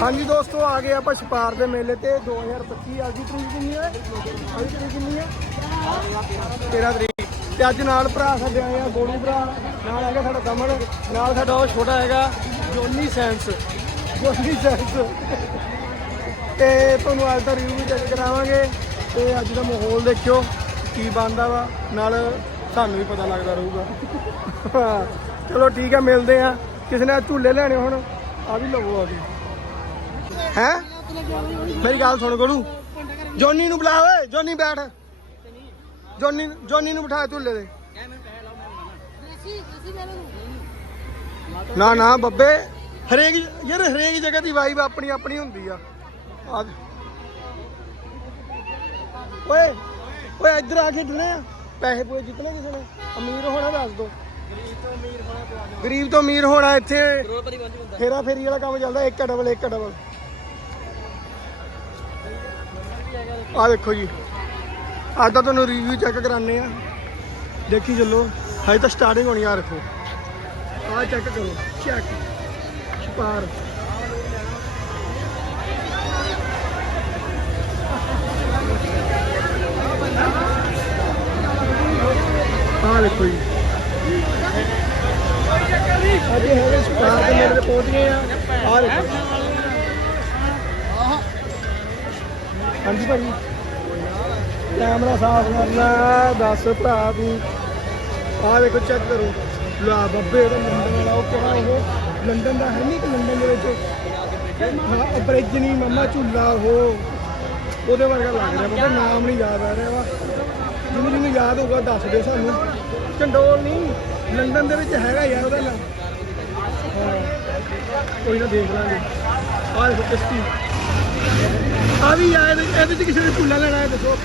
ਹਾਂਜੀ ਦੋਸਤੋ, ਆ ਗਏ ਆਪਾਂ ਛਪਾਰ ਦੇ ਮੇਲੇ ਤੇ। 2025 ਅੱਜ ਦੀ ਤਰੀਕ ਕਿੰਨੀ ਹੈ? ਅੱਜ ਤਰੀਕ ਕਿੰਨੀ ਹੈ? 13 ਤਰੀਕ। ਤੇ ਅੱਜ ਨਾਲ ਭਰਾ ਸਾਡੇ ਆਏ ਆ, ਗੋਲੀ ਭਰਾ। ਨਾਲ ਹੈਗਾ ਸਾਡਾ ਦਮਨ। ਨਾਲ ਸਾਡਾ ਉਹ ਛੋਟਾ ਹੈਗਾ, ਜੋਨੀ ਸੈਂਸ। ਜੋਨੀ ਸੈਂਸ। ਤੇ ਤੁਹਾਨੂੰ ਅੱਜ ਦਾ ਰਿਵਿਊ ਵੀ ਚੈੱਕ ਕਰਾਵਾਂਗੇ। ਤੇ ਅੱਜ ਦਾ ਮਾਹੌਲ ਦੇਖਿਓ, ਕੀ ਬਣਦਾ ਵਾ। ਨਾਲ ਸਾਨੂੰ ਵੀ ਪਤਾ ਲੱਗਦਾ ਰਹੂਗਾ। ਚਲੋ ਠੀਕ ਹੈ ਮਿਲਦੇ ਆ। ਕਿਸੇ ਨੇ ਝੂਲੇ ਲੈਣੇ ਹੁਣ ਆ ਵੀ ਲਵੋ ਆ ਕੇ। ਹੈ? ਮੇਰੀ ਗੱਲ ਸੁਣ ਗੋਲੂ। ਜੋਨੀ ਨੂੰ ਬੁਲਾ ਓਏ ਜੋਨੀ ਬੈਠ। ਜੋਨੀ ਜੋਨੀ ਨੂੰ ਬਿਠਾ ਝੂਲੇ ਦੇ। ਨਾ ਨਾ ਬੱਬੇ। ਹਰੇਕ ਯਾਰ ਹਰੇਕ ਜਗ੍ਹਾ ਦੀ ਵਾਈਬ ਆਪਣੀ ਆਪਣੀ ਹੁੰਦੀ ਆ। ਓਏ ਓਏ ਇੱਧਰ ਆ ਖੇਡਣਾ ਆ। ਪੈਸੇ ਪੂਏ ਜਿੱਤਨੇ ਕਿਸੇ ਨੇ? ਅਮੀਰ ਹੋਣਾ ਦੱਸ ਦੋ। ਗਰੀਬ ਤੋਂ ਅਮੀਰ ਹੋਣਾ ਇੱਥੇ। ਫੇਰਾ ਫੇਰੀ ਵਾਲਾ ਕੰਮ ਚੱਲਦਾ ਇੱਕ ਡਬਲ ਇੱਕ ਡਬਲ ਆ ਦੇਖੋ ਜੀ। ਅੱਜ ਦਾ ਤੁਹਾਨੂੰ ਰਿਵਿਊ ਚੈੱਕ ਕਰਾਣੇ ਆ ਦੇਖੀ ਚੱਲੋ। ਹਜੇ ਤਾਂ ਸਟਾਰਟਿੰਗ ਹੋਣੀ ਆ ਰੱਖੋ ਆ ਚੈੱਕ ਕਰੋ। ਚੈੱਕ ਛਪਾਰ। ਆ ਦੇਖੋ ਜੀ। ਅੱਜ ਹੈਗੇ ਛਪਾਰ ਦੇ ਮੇਰੇ ਪਹੁੰਚ ਗਏ ਆ। ਆ ਦੇਖੋ। ਹਾਂਜੀ ਭਾਜੀ। ਕੈਮਰਾ ਸਾਫ਼ ਕਰਨਾ ਦੱਸ ਭਰਾ ਤੂੰ। ਆ ਦੇਖੋ ਚੈੱਕ ਕਰੋ। ਲਾ ਬੱਬੇ ਦਾ ਲੰਡਨ ਵਾਲਾ, ਉਹ ਕਿਹੜਾ ਉਹ? ਲੰਡਨ ਦਾ ਹੈ ਨਹੀਂ ਕਿ ਲੰਡਨ ਦੇ ਵਿੱਚ? ਹਾਂ ਅਬਰੇਜਨੀ ਮੰਮਾ ਝੂਲਾ ਉਹ। ਉਹਦੇ ਵਰਗਾ ਲੱਗ ਰਿਹਾ, ਬੱਬੇ, ਨਾਮ ਨਹੀਂ ਯਾਦ ਆ ਰਿਹਾ ਵਾ। ਜਿਹਨੂੰ ਜਿਹਨੂੰ ਯਾਦ ਹੋਊਗਾ, ਦੱਸ ਦਿਓ ਸਾਨੂੰ। ਚੰਡੋਲ ਨਹੀਂ ਲੰਡਨ ਦੇ ਵਿੱਚ ਹੈਗਾ ਯਾਰ ਉਹਦਾ ਨਾਮ। ਕੋਈ ਨਾ ਦੇਖ ਲਾਂਗੇ। ਆਹ ਦੇਖੋ, ਕਿਸ਼ਤੀ। ਆ ਵੀ ਆ, ਇਹਦੇ ਇਹਦੇ ਚ ਕਿਸੇ ਨੇ ਝੂਲਾ ਲੈਣਾ ਹੈ, ਦੱਸੋ।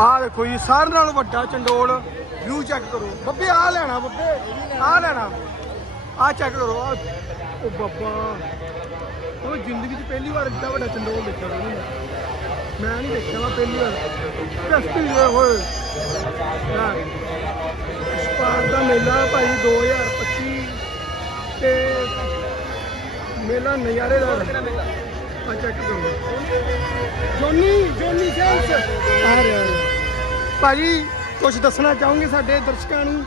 ਆ ਦੇਖੋ ਜੀ, ਸਾਰਿਆਂ ਨਾਲੋਂ ਵੱਡਾ ਚੰਡੋਲ, ਵਿਊ ਚੈੱਕ ਕਰੋ। ਬੱਬੇ, ਆ ਲੈਣਾ, ਬੱਬੇ। ਆ ਲੈਣਾ। ਆ ਚੈੱਕ ਕਰੋ। ਆ ਉਹ ਬੱਬਾ। ਉਹ ਜ਼ਿੰਦਗੀ 'ਚ ਪਹਿਲੀ ਵਾਰ ਇੱਡਾ ਵੱਡਾ ਚੰਡੋਲ ਦੇਖਿਆ ਉਹਨੇ। ਮੈਂ ਨਹੀਂ ਦੇਖਿਆ ਵਾ ਪਹਿਲੀ ਵਾਰ। ਕਸ਼ਤੀ ਹੋਏ ਸਪਾਰ ਦਾ ਮੇਲਾ ਭਾਈ 2025 ਤੇ ਮੇਲਾ ਨਜ਼ਾਰੇਦਾਰ ਆ ਚੈੱਕ ਕਰੋ। ਜੋਨੀ ਜੋਨੀ ਸੈਂਸ ਆ ਰਿਹਾ। ਭਾਜੀ ਕੁਝ ਦੱਸਣਾ ਚਾਹੋਗੇ ਸਾਡੇ ਦਰਸ਼ਕਾਂ ਨੂੰ?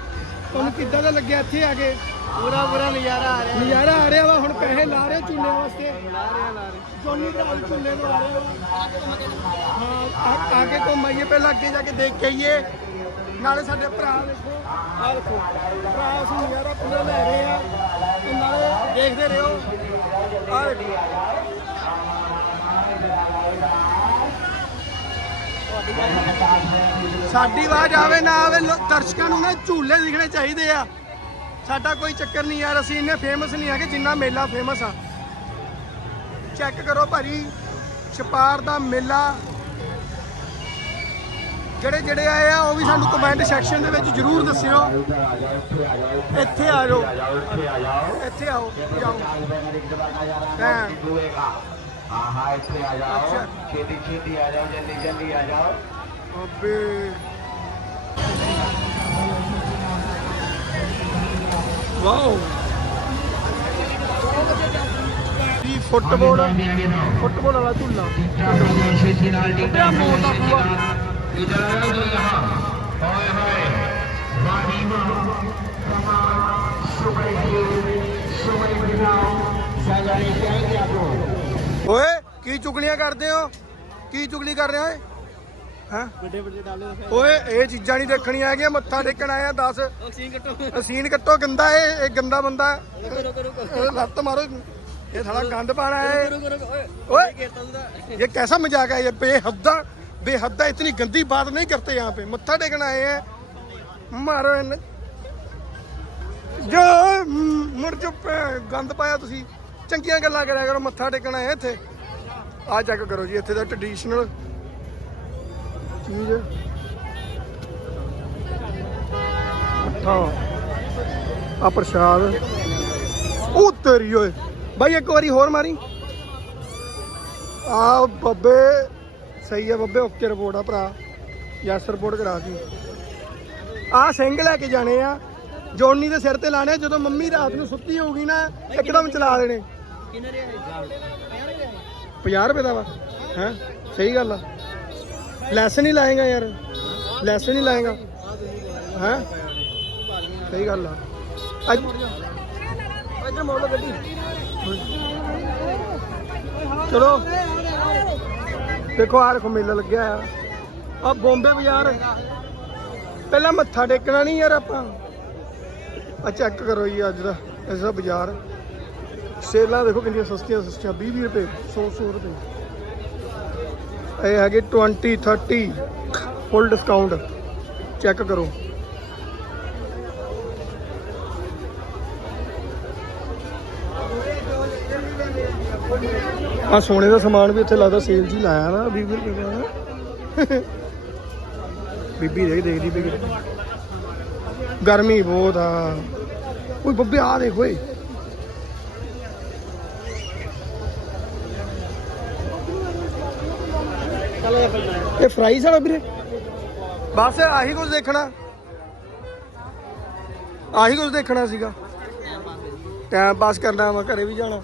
ਤੁਹਾਨੂੰ ਕਿੱਦਾਂ ਦਾ ਲੱਗਿਆ ਇੱਥੇ ਆ ਕੇ? ਪੂਰਾ ਪੂਰਾ ਨਜ਼ਾਰਾ ਆ ਰਿਹਾ। ਨਜ਼ਾਰਾ ਆ ਰਿਹਾ ਵਾ ਹੁਣ ਪੈਸੇ ਲਾ ਰਹੇ ਝੂਲੇ ਵਾਸਤੇ? ਲਾ ਰਿਹਾ ਲਾ ਰਿਹਾ। ਜੋਨੀ ਭਰਾ ਵੀ ਝੂਲੇ ਤੋਂ ਆ ਰਹੇ। ਹਾਂ। ਆ- ਕੇ ਘੁੰਮ ਆਈਏ ਪਹਿਲਾਂ ਅੱਗੇ ਜਾ ਕੇ ਦੇਖ ਕੇ ਆਈਏ। ਨਾਲੇ ਸਾਡੇ ਭਰਾ ਦੇਖੋ। ਆ ਦੇਖੋ। ਭਰਾ ਅਸੀਂ ਨਜ਼ਾਰਾ ਪੂਰਾ ਲੈ ਰਹੇ ਆ। ਤੇ ਨਾਲੇ ਦੇਖਦੇ ਰਹੋ। ਆ ਦੇਖੋ ਸਾਡੀ ਆਵਾਜ਼ ਆਵੇ ਨਾ ਆਵੇ, ਲੋ- ਦਰਸ਼ਕਾਂ ਨੂੰ ਨਾ ਝੂਲੇ ਦਿਖਣੇ ਚਾਹੀਦੇ ਆ। ਸਾਡਾ ਕੋਈ ਚੱਕਰ ਨਹੀਂ ਯਾਰ, ਅਸੀਂ ਇੰਨੇ ਫੇਮਸ ਨਹੀਂ ਹੈਗੇ ਜਿੰਨਾ ਮੇਲਾ ਫੇਮਸ ਆ। ਚੈੱਕ ਕਰੋ ਭਾਜੀ, ਛਪਾਰ ਦਾ ਮੇਲਾ ਜਿਹੜੇ ਜਿਹੜੇ ਆਏ ਆ ਉਹ ਵੀ ਸਾਨੂੰ ਕਮੈਂਟ ਸੈਕਸ਼ਨ ਦੇ ਵਿੱਚ ਜਰੂਰ ਦੱਸਿਓ। ਇੱਥੇ ਆ ਜਾਓ। ਇੱਥੇ ਆਓ ਜਾਓ। ਹਾਂ हाँ ਇੱਥੇ ਆ ਜਾਓ ਅੱਛਾ। ਛੇਤੀ ਛੇਤੀ ਆ ਜਾਓ ਜਲਦੀ ਜਲਦੀ ਆ? ਜਾਓ ਅਬੇ ਵਾਓ ਇਹ ਫੁੱਟਬਾਲ ਫੁੱਟਬਾਲ ਵਾਲਾ ਝੂਲਾ ਛੇਤੀ ਨਾਲ ਬੱਬਿਆ ਮੋੜ ਦਾ ਖੂਆ ਇਧਰ ਆ ਜਾਓ ਯਹਾਂ ਹੋਏ ਹੋਏ ਵਾਹੀਮਾ ਸਮਾ ਸੁਬਹ ਦੀ ਸੁਬਹ ਦੀ ਨਾਮ ਸਜਾਈ ਚਾਹੀਦੀ ਆਪੋ ਓਏ ਕੀ ਚੁਗਲੀਆਂ ਕਰਦੇ ਹੋ ਕੀ ਚੁਗਲੀ ਕਰ ਰਹੇ ਹੋ ਓਏ ਹਾਂ ਵੱਡੇ ਵੱਡੇ ਡਾਲੇ ਓਏ ਇਹ ਚੀਜ਼ਾਂ ਨਹੀਂ ਦੇਖਣੀਆਂ ਹੈਗੀਆਂ ਮੱਥਾ ਟੇਕਣ ਆਇਆ ਦੱਸ ਆਕਸੀਜਨ ਕੱਟੋ ਅਸੀਨ ਕੱਟੋ ਗੰਦਾ ਇਹ ਇਹ ਗੰਦਾ ਬੰਦਾ ਰੁਕੋ ਰੁਕੋ ਰੁਕੋ ਇਹ ਲੱਤ ਮਾਰੋ ਇਹ ਸਾਲਾ ਗੰਦ ਪਾਣਾ ਹੈ ਰੁਕੋ ਰੁਕੋ ਓਏ ओए! ਕੀਤਾ ਹੁੰਦਾ ये कैसा मजाक है ये बेहद्दा बेहद्दा इतनी गंदी बात नहीं करते यहाँ पे मत्था टेकने आए हैं मारो इन ਜੋ ਮ, ਮੁੜ ਚੁੱਪ ਗੰਦ ਪਾਇਆ ਤੁਸੀਂ ਚੰਗੀਆਂ ਗੱਲਾਂ ਕਰਿਆ ਕਰੋ ਮੱਥਾ ਟੇਕਣ ਆਏ ਇੱਥੇ ਆ ਚੈੱਕ ਕਰੋ ਜੀ ਇੱਥੇ ਦਾ ਟ੍ਰੈਡੀਸ਼ਨਲ ਚੀਜ਼ ਮੱਥਾ ਆ ਪ੍ਰਸ਼ਾਦ ਉਹ ਤੇਰੀ ਓਏ ਬਾਈ ਇੱਕ ਵਾਰੀ ਹੋਰ ਮਾਰੀ ਆ ਬੱਬੇ ਸਹੀ ਆ ਬੱਬੇ ਓਕੇ ਰਿਪੋਰਟ ਆ ਭਰਾ। ਯੈਸ ਰਿਪੋਰਟ ਕਰਾ ਦੀ। ਆ ਸਿੰਘ ਲੈ ਕੇ ਜਾਣੇ ਆ। ਜੋਨੀ ਦੇ ਸਿਰ ਤੇ ਲਾਣੇ ਜਦੋਂ ਮੰਮੀ ਰਾਤ ਨੂੰ ਸੁੱਤੀ ਹੋਊਗੀ ਨਾ ਇੱਕਦਮ ਚਲਾ ਦੇਣੇ। ਕਿੰਨੇ ਦੇ 50 ਰੁਪਏ ਦਾ ਵਾ। ਹੈ? ਸਹੀ ਗੱਲ ਆ। ਲੈਸ ਨਹੀਂ ਲਾਏਗਾ ਯਾਰ। ਲੈਸ ਨਹੀਂ ਲਾਏਗਾ। ਹੈ? ਸਹੀ ਗੱਲ ਆ। ਅੱਜ ਇੱਧਰ ਮੋੜ ਲਓ ਗੱਡੀ। ਚਲੋ। ਦੇਖੋ, ਆਹ ਦੇਖੋ, ਮੇਲਾ ਲੱਗਿਆ ਆ। ਆ ਬੰਬੇ ਬਾਜ਼ਾਰ। ਪਹਿਲਾਂ ਮੱਥਾ ਟੇਕਣਾ ਨਹੀਂ ਯਾਰ ਆਪਾਂ। ਆ ਚੈੱਕ ਕਰੋ ਜੀ ਅੱਜ ਦਾ, ਇਸ ਦਾ ਬਾਜ਼ਾਰ। ਸੇਲਾਂ ਦੇਖੋ ਕਿੰਨੀਆਂ ਸਸਤੀਆਂ ਸਸਤੀਆਂ 20 20 ਰੁਪਏ 100 100 ਰੁਪਏ। ਇਹ ਹੈਗੇ 20 30 ਫੁੱਲ ਡਿਸਕਾਊਂਟ ਚੈੱਕ ਕਰੋ। ਆ ਸੋਨੇ ਦਾ ਸਮਾਨ ਵੀ ਇੱਥੇ ਲੱਗਦਾ ਸੇਲ 'ਚ ਲਾਇਆ ਨਾ 20 ਰੁਪਏ ਦਾ। ਬੀਬੀ ਦੇਖ, ਦੇਖਦੀ ਪਈ ਗਰਮੀ ਬਹੁਤ ਆ। ਓਏ ਬੱਬੇ ਆ ਦੇਖ ਓਏ। ਇਹ ਫਰਾਈ ਸਾਡਾ ਵੀਰੇ? ਬਸ, ਆਹੀ ਕੁਝ ਦੇਖਣਾ। ਆਹੀ ਕੁਝ ਦੇਖਣਾ ਸੀਗਾ। ਟਾਈਮ ਪਾਸ ਕਰਨਾ ਵਾ, ਘਰੇ ਵੀ ਜਾਣਾ।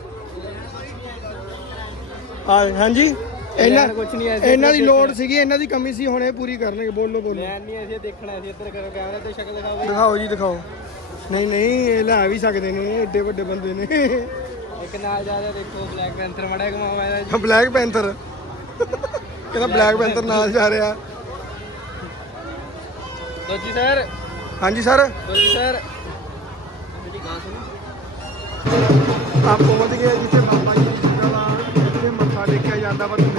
ਹਾਂਜੀ? ਇਹਨਾਂ ਕੁਛ ਨਹੀਂ ਐਸੀ ਇਹਨਾਂ ਦੀ ਲੋੜ ਸੀਗੀ ਇਹਨਾਂ ਦੀ ਕਮੀ ਸੀ ਹੁਣ ਇਹ ਪੂਰੀ ਕਰਨਗੇ ਬੋਲੋ ਬੋਲੋ। ਮੈਂ ਨਹੀਂ ਅਸੀਂ ਦੇਖਣਾ ਸੀ ਇੱਧਰ ਕਰੋ ਕੈਮਰੇ ਤੇ ਸ਼ਕਲ ਦਿਖਾਓ ਬਈ ਦਿਖਾਓ ਜੀ ਦਿਖਾਓ। ਨਹੀਂ ਨਹੀਂ ਇਹ ਲੈ ਵੀ ਸਕਦੇ ਨੇ ਏਡੇ ਵੱਡੇ ਬੰਦੇ ਨੇ। ਇੱਕ ਨਾਲ ਜਾ ਰਿਹਾ ਦੇਖੋ ਬਲੈਕ ਪੈਂਥਰ ਮੜਾ ਘਮਾਵਾ ਇਹਦਾ ਜੀ। ਬਲੈਕ ਪੈਂਥਰ ਕਹਿੰਦਾ ਬਲੈਕ ਪੈਂਥਰ ਨਾਲ ਜਾ ਰਿਹਾ। ਦੋਜੀ ਸਰ। ਹਾਂਜੀ ਸਰ? ਦੋਜੀ ਸਰ। ਮੇਰੀ ਗਾਂ ਸੁਣੋ ਆ ਪਹੁੰਚ ਗਏ ਜਿੱਥੇ andaba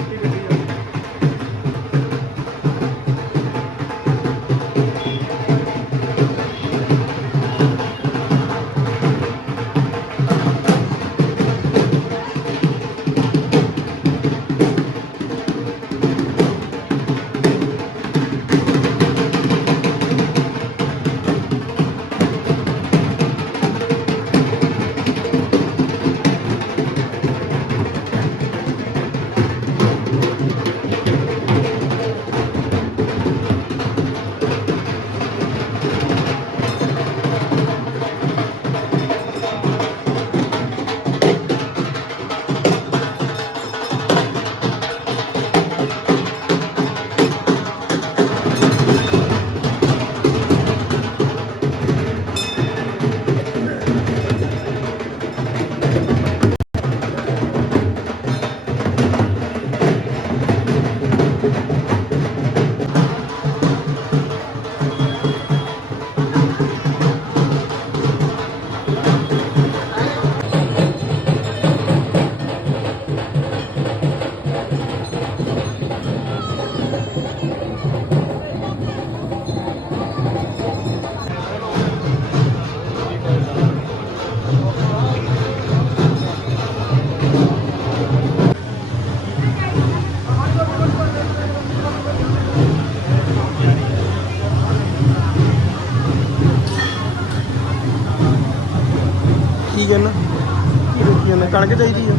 ਕਣਕ ਚਾਹੀਦੀ ਆ।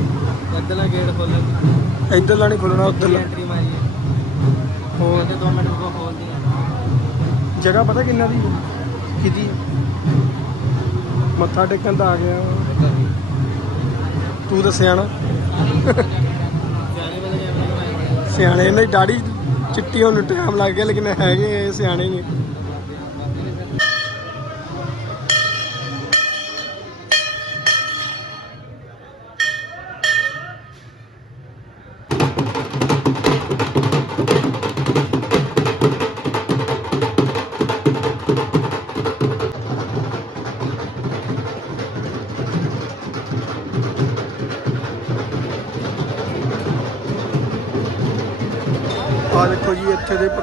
ਇੱਧਰਲਾ ਗੇਟ ਖੋਲਣ ਇੱਧਰ ਲਾਣੀ ਖੋਲਣਾ ਉੱਧਰ ਲਾ ਐਂਟਰੀ ਮਾਰੀ ਹੋਰ ਤੇ 2 ਮਿੰਟ ਰੁਕੋ ਖੋਲਦੀ ਆ ਜਗ੍ਹਾ ਪਤਾ ਕਿੰਨਾ ਦੀ ਕਿਦੀ ਮੱਥਾ ਟੇਕਣ ਤਾਂ ਆ ਗਿਆ। ਤੂੰ ਦੱਸਿਆ ਨਾ ਜਾਣੇ ਵਾਲੇ। ਕੈਮਰੇ ਸਿਆਣੇ ਨੇ ਦਾੜੀ ਚਿੱਟੀ ਹੋਣ ਨੂੰ ਟਾਈਮ ਲੱਗ ਗਿਆ ਲੇਕਿਨ ਹੈਗੇ ਇਹ ਸਿਆਣੇ ਨੇ।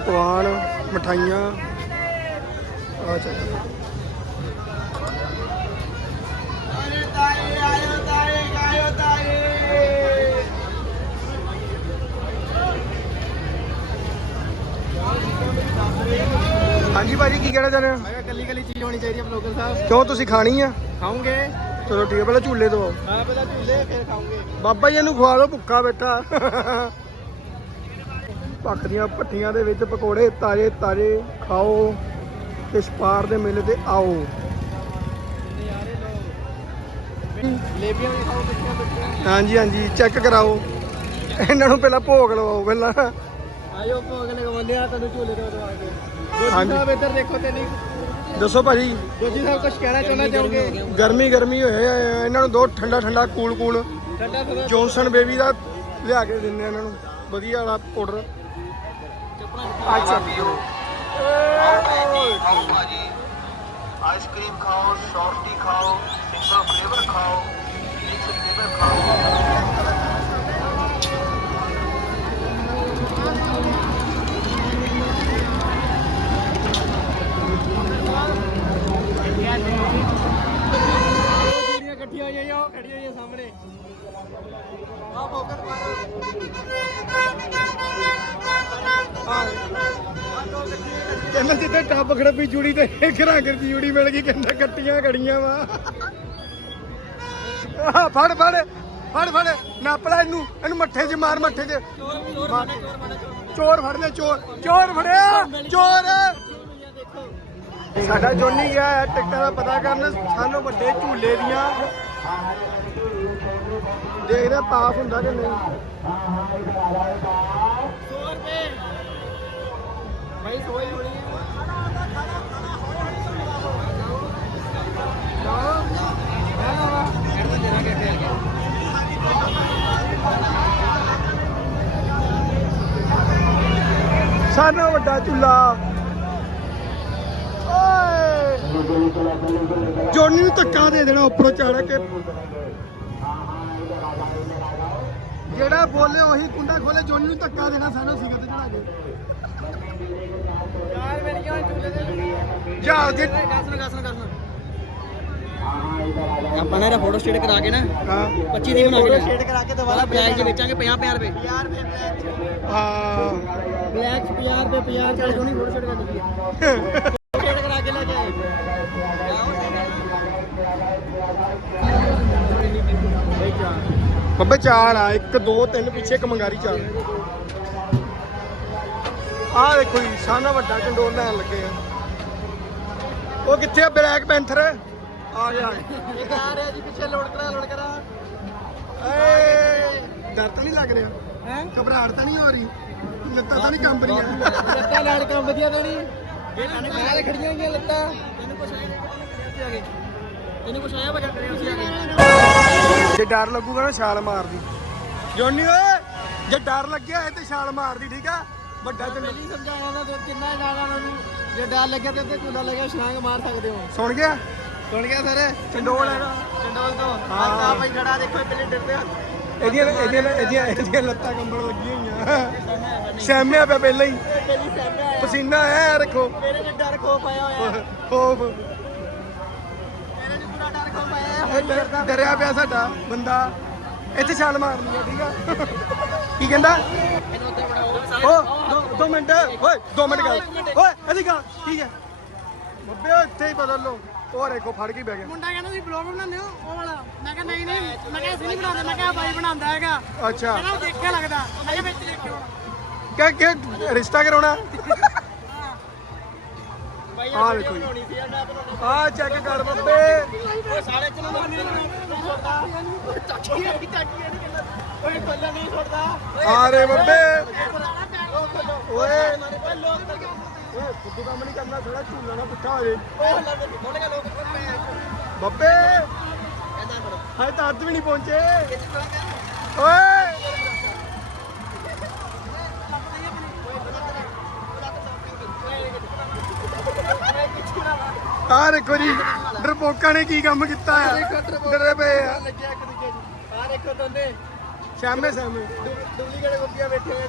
ਪਕਵਾਨ ਮਠਾਈਆਂ। ਆ ਚੱਲ। ਹਾਂਜੀ ਭਾਜੀ ਕੀ ਕਹਿਣਾ ਚਾਹੁੰਦੇ ਹੋ? ਮੈਂ ਕੱਲੀ ਕੱਲੀ ਚੀਜ਼ ਹੋਣੀ ਚਾਹੀਦੀ ਹੈ ਬਲੋਗਰ ਸਾਹਿਬ। ਕਿਉਂ ਤੁਸੀਂ ਖਾਣੀ ਆ? ਖਾਓਗੇ? ਚਲੋ ਠੀਕ ਹੈ ਪਹਿਲਾਂ ਝੂਲੇ ਆਓ ਹਾਂ ਪਹਿਲਾਂ ਝੂਲੇ ਫਿਰ ਖਾਓਗੇ। ਬਾਬਾ ਜੀ ਇਹਨੂੰ ਖਵਾ ਦਿਓ ਭੁੱਖਾ ਬੈਠਾ। ਪੱਕ ਦੀਆਂ ਭੱਠੀਆਂ ਦੇ ਵਿੱਚ ਪਕੌੜੇ ਤਾਜ਼ੇ ਤਾਜ਼ੇ ਖਾਓ ਤੇ ਛਪਾਰ ਦੇ ਮੇਲੇ ਤੇ ਆਓ। ਲੇਬੀਆਂ ਵੀ ਖਾਓ ਬੱਚੀਆਂ ਬੱਚੀਆਂ ਹਾਂਜੀ ਹਾਂਜੀ ਚੈੱਕ ਕਰਾਓ। ਇਹਨਾਂ ਨੂੰ ਪਹਿਲਾਂ ਭੋਗ ਲਵਾਓ ਪਹਿਲਾਂ। ਆਇਓ ਭੋਗ ਲਗਵਾਉਂਦੇ ਆ ਤੈਨੂੰ ਝੂਲੇ ਤੇ ਉਤਵਾ ਕੇ। ਸਾਹਿਬ ਇੱਧਰ ਦੇਖੋ ਤੇ ਨਹੀਂ। ਦੱਸੋ ਭਾਜੀ। ਜੋਜੀ ਸਾਹਿਬ ਕੁਝ ਕਹਿਣਾ ਚਾਹੁੰਦਾ ਚਾਹੋਗੇ ਗਰਮੀ ਗਰਮੀ ਹੋਏ ਆ, ਇਹਨਾਂ ਨੂੰ ਦੋ ਠੰਡਾ ਠੰਡਾ ਕੂਲ ਕੂਲ। ਜੌਨਸਨ ਬੇਬੀ ਦਾ ਲਿਆ ਕੇ ਦਿੰਦੇ ਆ ਇਹਨਾਂ ਨੂੰ। ਵਧੀਆ ਵਾਲਾ ਪਾਊਡਰ ਅੱਛਾ। ਖਾਓ ਭਾਜੀ। ਆਈਸਕ੍ਰੀਮ ਖਾਓ ਸੌਫਟੀ ਖਾਓ ਸਿੰਗਲ ਫਲੇਵਰ ਖਾਓ ਮਿਕਸ ਫਲੇਵਰ ਖਾਓ। ਇਕੱਠੀਆਂ ਹੋਈਆਂ ਉਹ ਖੜੀਆਂ ਹੋਈਆਂ ਸਾਹਮਣੇ? ਆ ਫੋਕਸ ਕਹਿੰਦਾ ਜਿੱਥੇ ਟੱਬ ਖੜਪੀ ਜੁੜੀ ਤੇ ਘਰਾਂ ਕਰਦੀ ਜੁੜੀ ਮਿਲ ਗਈ ਕਹਿੰਦਾ ਕੱਟੀਆਂ ਕੜੀਆਂ ਵਾ। ਆਹ, ਫੜ ਫੜ ਫੜ ਫੜ ਨੱਪ ਲੈ ਇਹਨੂੰ ਇਹਨੂੰ ਮੱਠੇ 'ਚ ਮਾਰ ਮੱਠੇ 'ਚ। ਮਾਰ। ਚੋਰ ਫੜ ਲੈ ਚੋਰ ਚੋਰ ਫੜਿਆ ਚੋਰ। ਸਾਡਾ ਜੋਨੀ ਗਿਆ ਹੈ ਟਿਕਟਾਂ ਦਾ ਪਤਾ ਕਰਨ ਸਾਨੂੰ ਵੱਡੇ ਝੂਲੇ ਦੀਆਂ। ਦੇਖਦੇ ਹਾਂ ਪਾਸ ਹੁੰਦਾ ਕਿ ਨਹੀਂ। ਭਾਈ ਵੱਡਾ ਝੂਲਾ ਓਏ। ਜੋਨੀ ਨੂੰ ਧੱਕਾ ਦੇ ਦੇਣਾ ਉੱਪਰੋਂ ਚੜ ਕੇ। ਜਿਹੜਾ ਬੋਲੇ ਉਹੀ ਕੁੰਡਾ ਖੋਲੇ, ਜੋਨੀ ਨੂੰ ਧੱਕਾ ਦੇਣਾ ਸਾਨੂੰ ਸਿਖਰ ਤੇ ਚੜਾ ਕੇ। ਜਹਾਜ਼ ਦੇ ਆਪਾਂ ਨੇ ਇਹਦਾ ਫੋਟੋ ਸਟੇਟ ਕਰਾ ਕੇ ਨਾ ਹਾਂ। 25 ਦੀ ਬਣਾ ਕੇ ਸਟੇਟ ਕਰਾ ਕੇ ਦੁਬਾਰਾ ਬਲੈਕ 'ਚ ਵੇਚਾਂਗੇ 50 50 ਰੁਪਏ। 50 ਰੁਪਏ ਬਲੈਕ ਹਾਂ। ਬਲੈਕ 'ਚ 50 ਰੁਪਏ 50 ਚਾਲੀ ਸੋਹਣੀ ਫੋਟੋ ਸਟੇਟ ਕਰ ਦਿੱਤੀ ਸਟੇਟ ਕਰਾ ਕੇ ਲੈ ਕੇ ਆਏ। ਬੱਬੇ ਚਾਰ ਆ 1 2 3 ਪਿੱਛੇ ਇੱਕ ਮੰਗਾਰੀ ਚਾਰ। ਆਹ ਦੇਖੋ ਜੀ ਸਾਨਾ ਵੱਡਾ ਚੰਡੋਲ ਲੈਣ ਲੱਗੇ ਆ। ਉਹ ਕਿੱਥੇ ਆ ਬਲੈਕ ਪੈਂਥਰ? ਆ ਗਿਆ। ਇਹ ਆ ਰਿਹਾ ਜੀ ਪਿੱਛੇ ਲੋਡ ਕਰਾ ਲੋਡ ਕਰਾ। ਏ ਡਰ ਤਾਂ ਨਹੀਂ ਲੱਗ ਰਿਹਾ? ਹੈ? ਘਬਰਾਹਟ ਤਾਂ ਨਹੀਂ ਹੋ ਰਹੀ? ਲੱਤਾਂ ਤਾਂ ਨਹੀਂ ਕੰਬ ਰਹੀਆਂ। ਲੱਤਾਂ ਲੜ ਕੰਮ ਵਧੀਆ ਤੋੜੀ ਇਹ ਖੜੀਆਂ ਗਈਆਂ ਲੱਤਾਂ। ਤੈਨੂੰ ਕੁਛ ਆਇਆ ਤੈਨੂੰ ਕੁਛ ਆਇਆ ਵਜਾ ਕਰਿਆ ਸੀ ਆ ਜੇ ਡਰ ਲੱਗੂਗਾ ਨਾ ਛਾਲ ਮਾਰਦੀ। ਜੋਨੀ ਓਏ ਜੇ ਡਰ ਲੱਗਿਆ ਹੈ ਤੇ ਛਾਲ ਮਾਰਦੀ ਠੀਕ ਆ? ਵੱਡਾ ਚੰਡੋਲ ਪਹਿਲੀ ਸਮਝਾਇਆ ਨਾ ਤੂੰ ਕਿੰਨਾ ਜਾਣਾ ਮੈਨੂੰ ਜੇ ਡਰ ਲੱਗਿਆ ਤੇ ਤੇ ਝੂਲਾ ਲੱਗਿਆ ਛਲਾਂਗ ਮਾਰ ਸਕਦੇ ਹੋ। ਸੁਣ ਗਿਆ? ਸੁਣ ਗਿਆ ਸਰ? ਚੰਡੋਲ ਹੈਗਾ ਚੰਡੋਲ ਤੋਂ। ਹਾਂ। ਆ ਭਾਈ ਖੜਾ ਦੇਖੋ ਪਹਿਲੇ ਡਰਦੇ ਹੱਥ ਇਹਦੀਆਂ ਇਹਦੀਆਂ ਇਹਦੀਆਂ ਇਹਦੀਆਂ ਲੱਤਾਂ ਕੰਬਣ ਲੱਗੀਆਂ ਹੋਈਆਂ। ਸਹਿਮਿਆ ਪਿਆ ਪਹਿਲਾਂ ਹੀ। ਪਹਿਲੀ ਸਾਹਮਣੇ ਆਇਆ ਪਸੀਨਾ ਆਇਆ ਰੱਖੋ ਮੇਰੇ ਚ ਡਰ ਖੋਫ ਆਇਆ ਹੋਇਆ। ਖੋਫ ਮੇਰੇ ਚ ਪੂਰਾ ਡਰ ਖੋਫ ਆਇਆ ਹੋਇਆ। ਇਹ ਡਰ- ਡਰਿਆ ਪਿਆ ਸਾਡਾ ਬੰਦਾ। ਇੱਥੇ ਛਾਲ ਮਾਰਨੀ ਆ ਠੀਕ ਆ? ਕੀ ਕਹਿੰਦਾ? ਓ ਦੋ- ਦੋ ਮਿੰਟ ਓਏ ਦੋ ਮਿੰਟ ਗੱਲ। ਓਏ ਇਹਦੀ ਗੱਲ ਠੀਕ ਹੈ। ਬੱਬੇ ਓਏ ਇੱਥੇ ਹੀ ਬਦਲ ਲਓ। ਉਹ ਦੇਖੋ ਫੜ ਕੇ ਹੀ ਬਹਿ ਗਿਆ। ਮੁੰਡਾ ਕਹਿੰਦਾ ਤੁਸੀਂ ਬਲੌਗ ਬਣਾਉਂਦੇ ਹੋ? ਉਹ ਵਾਲਾ। ਮੈਂ ਕਿਹਾ ਨਹੀਂ ਨਹੀਂ। ਮੈਂ ਕਿਹਾ ਅਸੀਂ ਨਹੀਂ ਬਣਾਉਂਦੇ। ਮੈਂ ਕਿਹਾ ਬਾਈ ਬਣਾਉਂਦਾ ਹੈਗਾ। ਅੱਛਾ। ਕਹਿੰਦਾ ਉਹ ਦੇਖਿਆ ਲੱਗਦਾ। ਮੈਂ ਕਿਹਾ ਵਿੱਚ ਦੇਖਿਓ ਹੁਣ। ਕਿ ਕਿ ਰਿਸ਼ਤਾ ਕਰਾਉਣਾ? ਆਹ ਦੇਖੋ ਜੀ। ਆ ਚੈੱਕ ਕਰ ਬੱਬੇ। ਓਏ ਸਾਰੇ ਚਲੋ ਨਹੀਂ ਛੋੜਦਾ ਚਾਚੀ ਨਹੀਂ ਚਾਚੀ ਨਹੀਂ ਕਹਿੰਦਾ ਓਏ ਕੱਲਾ ਨਹੀਂ ਛੋੜਦਾ ਆ ਰੇ ਬੱਬੇ। ਓਏ। ਮਾਰੇ ਭਾਈ ਲੋਕ ਤਾਂ ਓਏ ਫੁੱਦੂ ਕੰਮ ਨਹੀਂ ਕਰਨਾ ਥੋੜਾ ਝੂਲਾ ਨਾ ਪੁੱਠਾ ਹੋ ਜੇ ਓਏ ਹੱਲਾ ਦੇ ਬੋਲੇਗਾ ਲੋਕ। ਬੱਬੇ! ਕਹਿੰਦਾ ਕਰੋ। ਹਾਏ ਤਾਂ ਅੱਧ ਵੀ ਨਹੀਂ ਪਹੁੰਚੇ। ਓਏ! ਆ ਦੇਖੋ ਜੀ ਡਰਪੋਕਾਂ ਨੇ ਕੀ ਕੰਮ ਕੀਤਾ ਆ? ਡਰੇ ਪਏ ਆ। ਲੱਗਿਆ ਇੱਕ ਦੂਜੇ ਨੂੰ। ਆ ਦੇਖੋ ਦੋਨੇ। ਸ਼ਾਮੇ ਸ਼ਾਮੇ। ਡੁਪਲੀਕੇਟ ਗੁੱਪੀਆਂ ਬੈਠੇ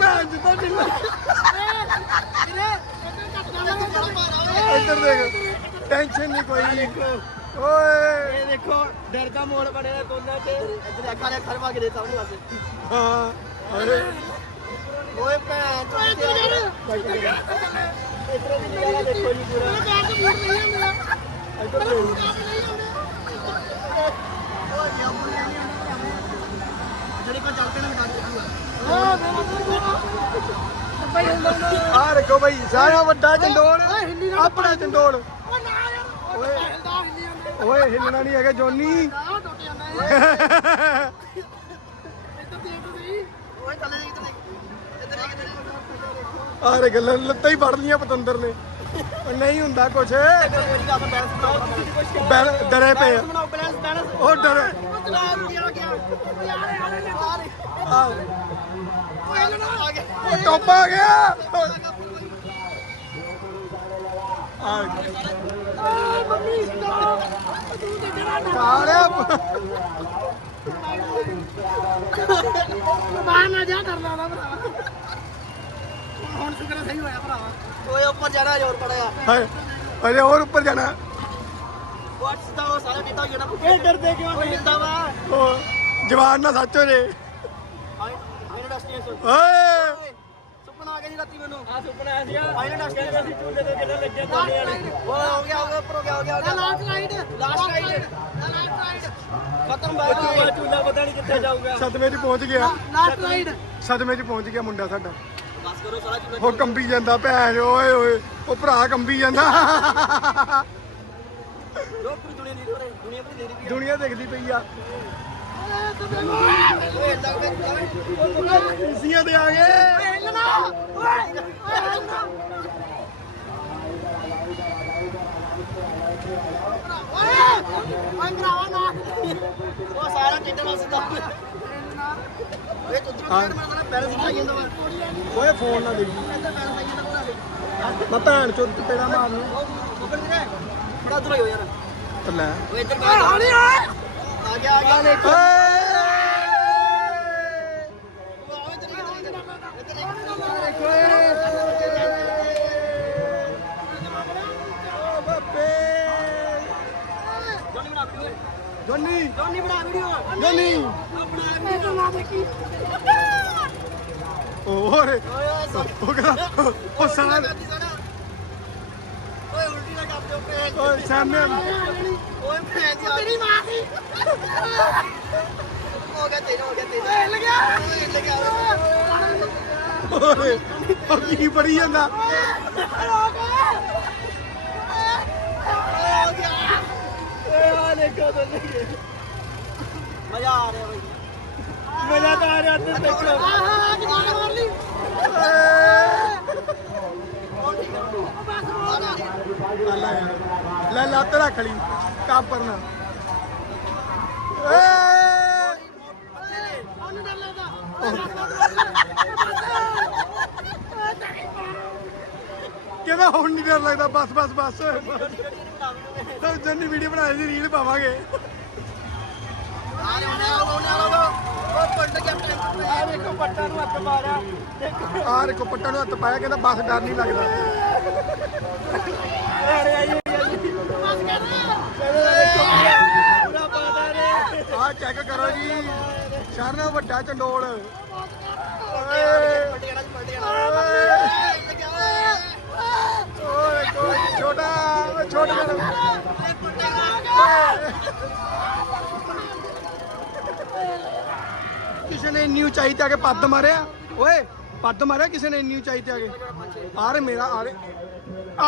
ਭੈਣ ਜਿੱਦਾਂ ਢਿੱਲਾ ਇੱਧਰ ਦੇਖ ਟੈਨਸ਼ਨ ਨਹੀਂ ਕੋਈ। ਓਏ। ਇਹ ਦੇਖੋ ਡਰ ਦਾ ਮੋੜ ਬਣਿਆ ਦੋਨਾਂ ਤੇ। ਇੱਧਰ ਅੱਖਾਂ ਨੇ ਪਾ ਕੇ ਦੇ ਸਾਹਮਣੇ ਪਾਸੇ ਹਾਂ ਅਰੇ। ਓਏ ਭੈਣ ਤੂੰ ਯਾਰ ਇਧਰ ਦੀ ਨਜ਼ਾਰਾ ਦੇਖੋ ਜੀ ਪੂਰਾ। ਇੱਧਰ ਦੇਖ। ਆ ਦੇਖੋ ਬਈ ਸਾਰਾ ਵੱਡਾ ਚੰਡੋਲ। ਆਪਣਾ ਚੰਡੋਲ। ਓਏ ਹਿੱਲਣਾ ਨਹੀਂ ਹੈਗਾ ਜੋਨੀ। ਆਰੇ ਗੱਲਾਂ ਲੱਤਾਂ ਹੀ ਫੜ ਲੀਆਂ ਪਤੰਦਰ ਨੇ। ਨਹੀਂ ਹੁੰਦਾ ਕੁਛ। ਬੈਲੈਂਸ ਡਰੇ ਪਏ ਆ। ਉਹ ਡਰੇ ਆ ਉਹ ਟੋਪ ਆ ਗਿਆ। ਆ ਓ ਮੰਮੀ ਬਾਹਰ ਨਾ ਜਾ ਕਰ ਲਾਣਾ ਭਰਾ। ਹੁਣ ਸ਼ੁਕਰ ਸਹੀ ਹੋਇਆ ਭਰਾਵਾ ਓਏ ਉੱਪਰ ਜਾਣਾ ਜ਼ੋਰ ਪੜਿਆ ਹਾਏ ਅਰੇ ਹੋਰ ਉੱਪਰ ਜਾਣਾ। ਵਾਟਸ ਦਾ ਉਹ ਸਾਰਾ ਡੇਟਾ ਹੋ ਜਾਣਾ ਇਹ ਡਰਦੇ ਕਿਉਂ ਓਏ ਹਿਲਦਾ ਵਾ। ਉਹ ਜਵਾਨ ਨਾ ਸੱਚ ਹੋ ਜੇ। ਫਾਈਨਲ ਡੈਸਟੀਨੇਸ਼ਨ ਓਏ। ਸੁਪਨਾ ਆ ਗਿਆ ਜੀ ਰਾਤੀ ਮੈਨੂੰ। ਆ ਸੁਪਨਾ ਆਇਆ ਸੀਗਾ ਫਾਈਨਲ ਡੈਸਟੀਨੇਸ਼ਨ ਅਸੀਂ ਝੂਲੇ ਤੋਂ ਕਿੰਨੇ ਲੱਗੇ ਦੋਨੇ ਵਾਲੇ। ਉਹ ਹੋ ਗਿਆ ਹੋ ਗਿਆ ਉੱਪਰ ਹੋ ਗਿਆ ਹੋ ਗਿਆ ਹੋ ਗਿਆ। Last ride Last ride. Last ride ਖਤਮ ਬਾਈ। ਝੂਲਾ ਪਤਾ ਨਹੀਂ ਕਿੱਥੇ ਜਾਊਗਾ। ਸਦਮੇ 'ਚ ਪਹੁੰਚ ਗਿਆ। ਲਾਸਟ ਰਾਈਡ ਸਦਮੇ 'ਚ ਪਹੁੰਚ ਗਿਆ ਮੁੰਡਾ ਸਾਡਾ। ਬਸ ਕਰੋ ਸਾਰਾ ਝੂਲਾ ਉਹ ਕੰਬੀ ਜਾਂਦਾ ਭੈਣ ਓਏ ਓਏ ਉਹ ਭਰਾ ਕੰਬੀ ਜਾਂਦਾ ਜੋ ਪੂਰੀ ਦੁਨੀਆ ਨਹੀਂ ਰਹੇ ਦੁਨੀਆ ਪੂਰੀ ਦੇ ਰਹੀ ਦੁਨੀਆ ਦੇਖਦੀ ਪਈ ਆ ਓਏ ਤੇ ਆ ਗਏ ਹਿੱਲਣਾ ਓਏ ਹਿੱਲਣਾ ਓਏ ਓਏ ਨਾ ਉਹ ਸਾਰਾ ਟਿੱਟਾ ਨਾਲ ਤੂੰ ਤੂੰ ਹਾਂ। ਮੈਂ ਤਾਂ ਪੈਰ ਸਿੱਧਾ ਜਾਂਦਾ ਵਾ। ਓਏ ਫੋਨ ਨਾ ਦੇਖੀ ਇੱਧਰ ਪੈਰ ਸਿੱਧਾ ਜਾਂਦਾ ਪੂਰਾ ਮੈਂ ਭੈਣ ਚੋਦ ਤੇਰਾ ਮਾਰਨੀ ਉਹ ਉੱਪਰ ਦੇ ਬੜਾ ਦੂਰ ਹੋ ਯਾਰ। ਤੇ ਲੈ। ਓਏ ਇੱਧਰ ਓਏ ਹੌਲੀ ਓਏ ਆ ਗਿਆ ਆ ਗਿਆ। ਦੇਖੋ। ਓਏ ਬਾਬੇ। ਜੋਨੀ ਜੋਨੀ। ਮੈਨੂੰ ਨਾ ਦੇਖੀ ਓਏ ਉਹ ਕਹਿੰਦਾ ਉਹ ਸਾਲ ਓਏ ਉਲਟੀ ਨਾ ਕਰ ਦਿਓ ਭੈਣ ਓਏ ਸਾਹਮਣੇ ਓਏ ਭੈਣ ਦੀ ਤੇਰੀ ਮਾਂ ਦੀ ਹੋ ਗਿਆ ਤੇਰਾ ਹੋ ਗਿਆ ਤੇਰਾ ਹਿੱਲ ਗਿਆ ਓਏ ਹਿੱਲ ਗਿਆ ਓਏ ਉਹ ਕੀ ਪੜੀ ਜਾਂਦਾ ਓਏ ਆ ਦੇਖੋ ਤਾਂ ਨਹੀਂ ਮਜ਼ਾ ਆ ਰਿਹਾ ਬਈ ਮਜ਼ਾ ਤਾਂ ਆ ਰਿਹਾ ਤੇ ਦੇਖੋ ਆਹਾ ਕਿਦਾਂ ਮਾਰ ਲਈ। ਲੈ ਲੱਤ ਰੱਖ ਲਈ। ਕਾਪਰ ਨਾ ਏ! ਉਹਨੂੰ ਡਰ ਲੱਗਦਾ ਕਿਵੇਂ ਹੁਣ ਨਹੀਂ ਡਰ ਲੱਗਦਾ? ਬਸ ਬਸ ਬਸ। ਜੰਨੀ ਵੀਡੀਓ ਬਣਾਈ ਦੀ ਰੀਲ ਪਾਵਾਂਗੇ। ਆ ਵੇਖੋ ਪੱਟਾਂ ਨੂੰ ਹੱਥ ਮਾਰਿਆ ਦੇਖੋ ਆਹ ਦੇਖੋ ਪੱਟਾ ਨੂੰ ਹੱਥ ਪਾਇਆ, ਕਹਿੰਦਾ ਬਸ ਡਰ ਨਹੀਂ ਲੱਗਦਾ। ਅਰੇ ਆਈ ਬਸ ਕਰ ਪੂਰਾ ਪਾਦਾ ਰੇ ਆਹ ਚੈੱਕ ਕਰੋ ਜੀ। ਸਾਰਿਆਂ ਨਾਲੋਂ ਵੱਡਾ ਚੰਡੋਲ। ਓਏ। ਛੋਟਾ ਛੋਟਾ ਜਿਹਾ। ਇਹ ਪੱਟ ਗਿਆ ਕਿਸੇ ਨੇ ਇੰਨੀ ਉਚਾਈ ਤੇ ਆ ਕੇ ਪੱਦ ਮਾਰਿਆ? ਓਏ, ਪੱਦ ਮਾਰਿਆ ਕਿਸੇ ਨੇ ਇੰਨੀ ਉਚਾਈ ਤੇ ਆ ਕੇ? ਆਰੇ ਮੇਰਾ ਆਰੇ ਆ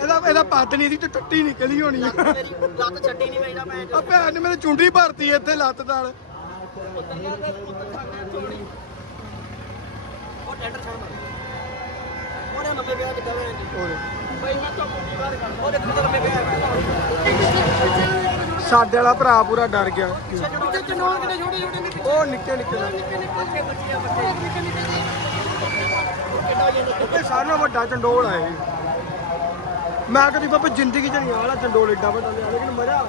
ਇਹਦਾ ਇਹਦਾ ਪੱਦ ਨਹੀਂ ਦੀ ਤੇ ਟੁੱਟੀ ਨਿਕਲੀ ਹੋਣੀ ਆ। ਲੱਤ ਛੱਡੀ ਨਹੀਂ ਮੇਰਾ ਭੈਣ ਆ ਭੈਣ ਨੇ ਮੇਰੇ ਚੁੰਡੀ ਭਰਤੀ ਇੱਥੇ ਲੱਤ ਨਾਲ। ਉਹ ਟੈਂਡਰ ਛੱਡ। ਮਾਰ ਉਹਨੇ ਨੰਬੇ ਵਿਆਹ ਕਿੱਦਾਂ ਹੋਇਆ ਜੀ ਬਈ ਮੈਂ ਤਾਂ ਮੁੰਡੀ ਬਾਹਰ ਕਰ ਉਹਦੇ ਕਿੱਦਾਂ ਨੰਬੇ ਵਿਆਹ ਸਾਡੇ ਵਾਲਾ ਭਰਾ ਪੂਰਾ ਡਰ ਗਿਆ। ਤੇ ਚਨੋਰ ਕਿਤੇ ਛੋਟੇ ਛੋਟੇ ਨੇ ਉਹ ਨਿੱਕੇ ਨਿੱਕੇ ਬੱਚੇ ਬੱਚੇ ਨਿੱਕੇ ਜਾਂਦਾ ਸਾਰਿਆਂ ਨਾਲੋਂ ਵੱਡਾ ਚੰਡੋਲ ਆ ਇਹ। ਮੈਂ ਕਦੀ ਬਾਬਾ ਜ਼ਿੰਦਗੀ ਚ ਨਹੀਂ ਆਲਾ ਚੰਡੋਲ ਏਡਾ ਵੱਡਾ ਲਿਆ ਲੇਕਿਨ ਮਜ਼ਾ ਆ।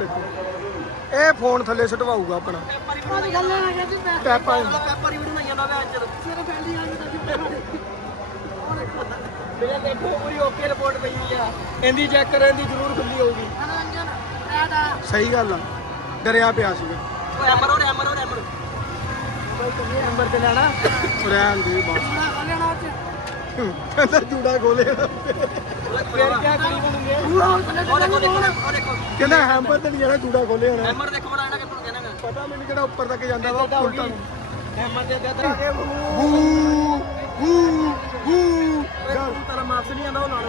ਦੇਖੋ। ਇਹ ਫੋਨ ਥੱਲੇ ਸਟਵਾਊਗਾ ਆਪਣਾ। ਉਹਦੀ ਗੱਲ ਨਾ ਕਰਦੀ ਪੈ ਟੈਪਾਂ ਪੈਪਰ। ਹੀ ਵੀ ਨਹੀਂ ਜਾਂਦਾ ਵੇ ਅੱਜ। ਸਿਰ ਫੈਲੀ ਆ ਤਾਂ ਮੇਰੇ ਦੇਖੋ ਪੂਰੀ ਓਕੇ ਰਿਪੋਰਟ ਪਈ ਆ। ਇਹਦੀ ਚੈੱਕ ਕਰਨ ਦੀ ਜ਼ਰੂਰ ਖੁੱਲੀ ਹੋਊਗੀ। ਮਨੋਰੰਜਨ ਫਾਇਦਾ ਸਹੀ ਗੱਲ ਆ। ਡਰਿਆ ਪਿਆ ਸੀਗਾ ਓਏ ਐਮਰ ਓਏ ਐਮਰ ਓਏ ਐਮਰ। ਨੰਬਰ ਤੇ ਲੈਣਾ। ਰਹਿਣ ਦੇ ਬਸ ਪੂਰਾ ਖੋਲਣਾ ਉੱਚ ਕਹਿੰਦਾ ਜੂੜਾ ਖੋਲੇ ਫਿਰ ਕੀ ਕਰੀ ਬਣੂਗੇ ਪੂਰਾ ਹੁਣ ਥੱਲੇ ਉਹ ਦੇਖੋ ਦੇਖੋ ਉਹ ਦੇਖੋ। ਕਹਿੰਦਾ ਹੈਂਪਰ ਤੇ ਨਹੀਂ ਜਾਣਾ ਜੂੜਾ ਖੋਲੇ ਹੋਣਾ। ਐਮਰ ਦੇਖੋ ਬੜਾ ਇਹਨਾਂ ਕਿੱਥੋਂ ਕਹਿਣਾ ਪਤਾ ਮੈਨੂੰ ਕਿਹੜਾ ਉੱਪਰ ਤੱਕ ਜਾਂਦਾ ਵਾ ਉਲਟਾ। ਹੋਊਗੀ ਐਮਰ ਦੇ ਦੇ ਤੇ ਹੂ ਹੂ ਹੂ ਤੇਰਾ ਮਾਰਕਸ ਨਹੀਂ ਆਉਂਦਾ ਉਹ ਨਾਲ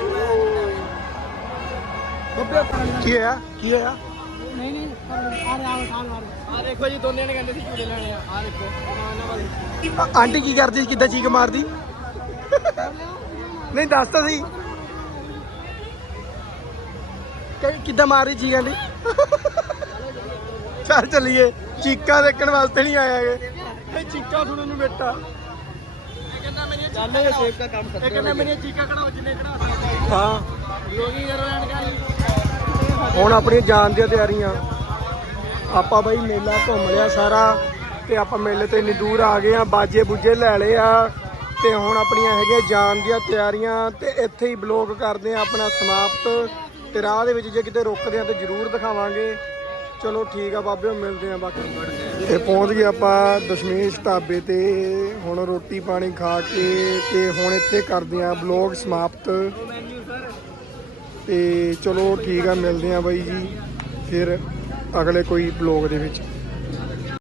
ਕੀ ਹੋਇਆ? ਕੀ ਹੋਇਆ? ਨਹੀਂ ਨਹੀਂ ਆ ਰਿਹਾ ਆ ਰਿਹਾ ਆ ਦੇਖੋ ਜੀ ਦੋਨੇ ਨੇ ਕਹਿੰਦੇ ਸੀ ਝੂਲੇ ਲੈਣੇ ਆ ਆ ਦੇਖੋ ਆਹ ਵਾਲੀ ਆ- ਆਂਟੀ ਕੀ ਕਰਦੀ? ਸੀ ਕਿੱਦਾਂ ਚੀਕ ਮਾਰਦੀ? ਨਹੀਂ, ਦੱਸ ਤਾਂ ਸਹੀ। ਕਿ- ਕਿੱਦਾਂ ਮਾਰ ਰਹੀ ਚੀਕ ਚੱਲ ਚੱਲੀਏ। ਚੀਕਾਂ ਦੇਖਣ ਵਾਸਤੇ ਨਹੀਂ ਆਇਆ ਇਹ। ਇਹ ਚੀਕਾਂ ਸੁਣਨ ਨੂੰ ਬੇਟਾ ਚੱਲ ਇਹ ਸੇਵ ਦਾ ਕੰਮ ਇਹ ਕਹਿੰਦਾ ਮੇਰੀ ਚੀਕਾਂ ਕਢਾਓ ਜਿੰਨੇ ਕਢਾ ਸਕਦੇ ਹਾਂ। ਹੁਣ ਆਪਣੀਆਂ ਜਾਣ ਦੀਆਂ ਤਿਆਰੀਆਂ। ਆਪਾਂ ਬਈ ਮੇਲਾ ਘੁੰਮ ਲਿਆ ਸਾਰਾ ਤੇ ਆਪਾਂ ਮੇਲੇ ਤੋਂ ਇੰਨੀ ਦੂਰ ਆ ਗਏ ਆ ਬਾਜੇ ਬੁੱਜੇ ਲੈ ਲਏ ਆ ਤੇ ਹੁਣ ਆਪਣੀਆਂ ਹੈਗੀਆਂ ਜਾਣ ਦੀਆਂ ਤਿਆਰੀਆਂ ਤੇ ਇੱਥੇ ਹੀ ਬਲੌਗ ਕਰਦੇ ਆ ਆਪਣਾ ਸਮਾਪਤ। ਤੇ ਰਾਹ ਦੇ ਵਿੱਚ ਜੇ ਕਿਤੇ ਰੁਕਦੇ ਆ ਤੇ ਜ਼ਰੂਰ ਦਿਖਾਵਾਂਗੇ। ਚਲੋ ਠੀਕ ਆ ਬਾਬਿਓ ਮਿਲਦੇ ਆ ਬਾਕੀ। ਤੇ ਪਹੁੰਚ ਗਏ ਆਪਾਂ ਦਸ਼ਮੇਸ਼ ਢਾਬੇ ਤੇ। ਹੁਣ ਰੋਟੀ ਪਾਣੀ ਖਾ ਕੇ ਤੇ ਹੁਣ ਇੱਥੇ ਕਰਦੇ ਆ ਬਲੌਗ ਸਮਾਪਤ। ਮੈਨੂ ਤੇ ਚਲੋ ਠੀਕ ਆ, ਮਿਲਦੇ ਆ ਬਾਈ ਜੀ। ਫਿਰ ਅਗਲੇ ਕੋਈ ਬਲੌਗ ਦੇ ਵਿੱਚ।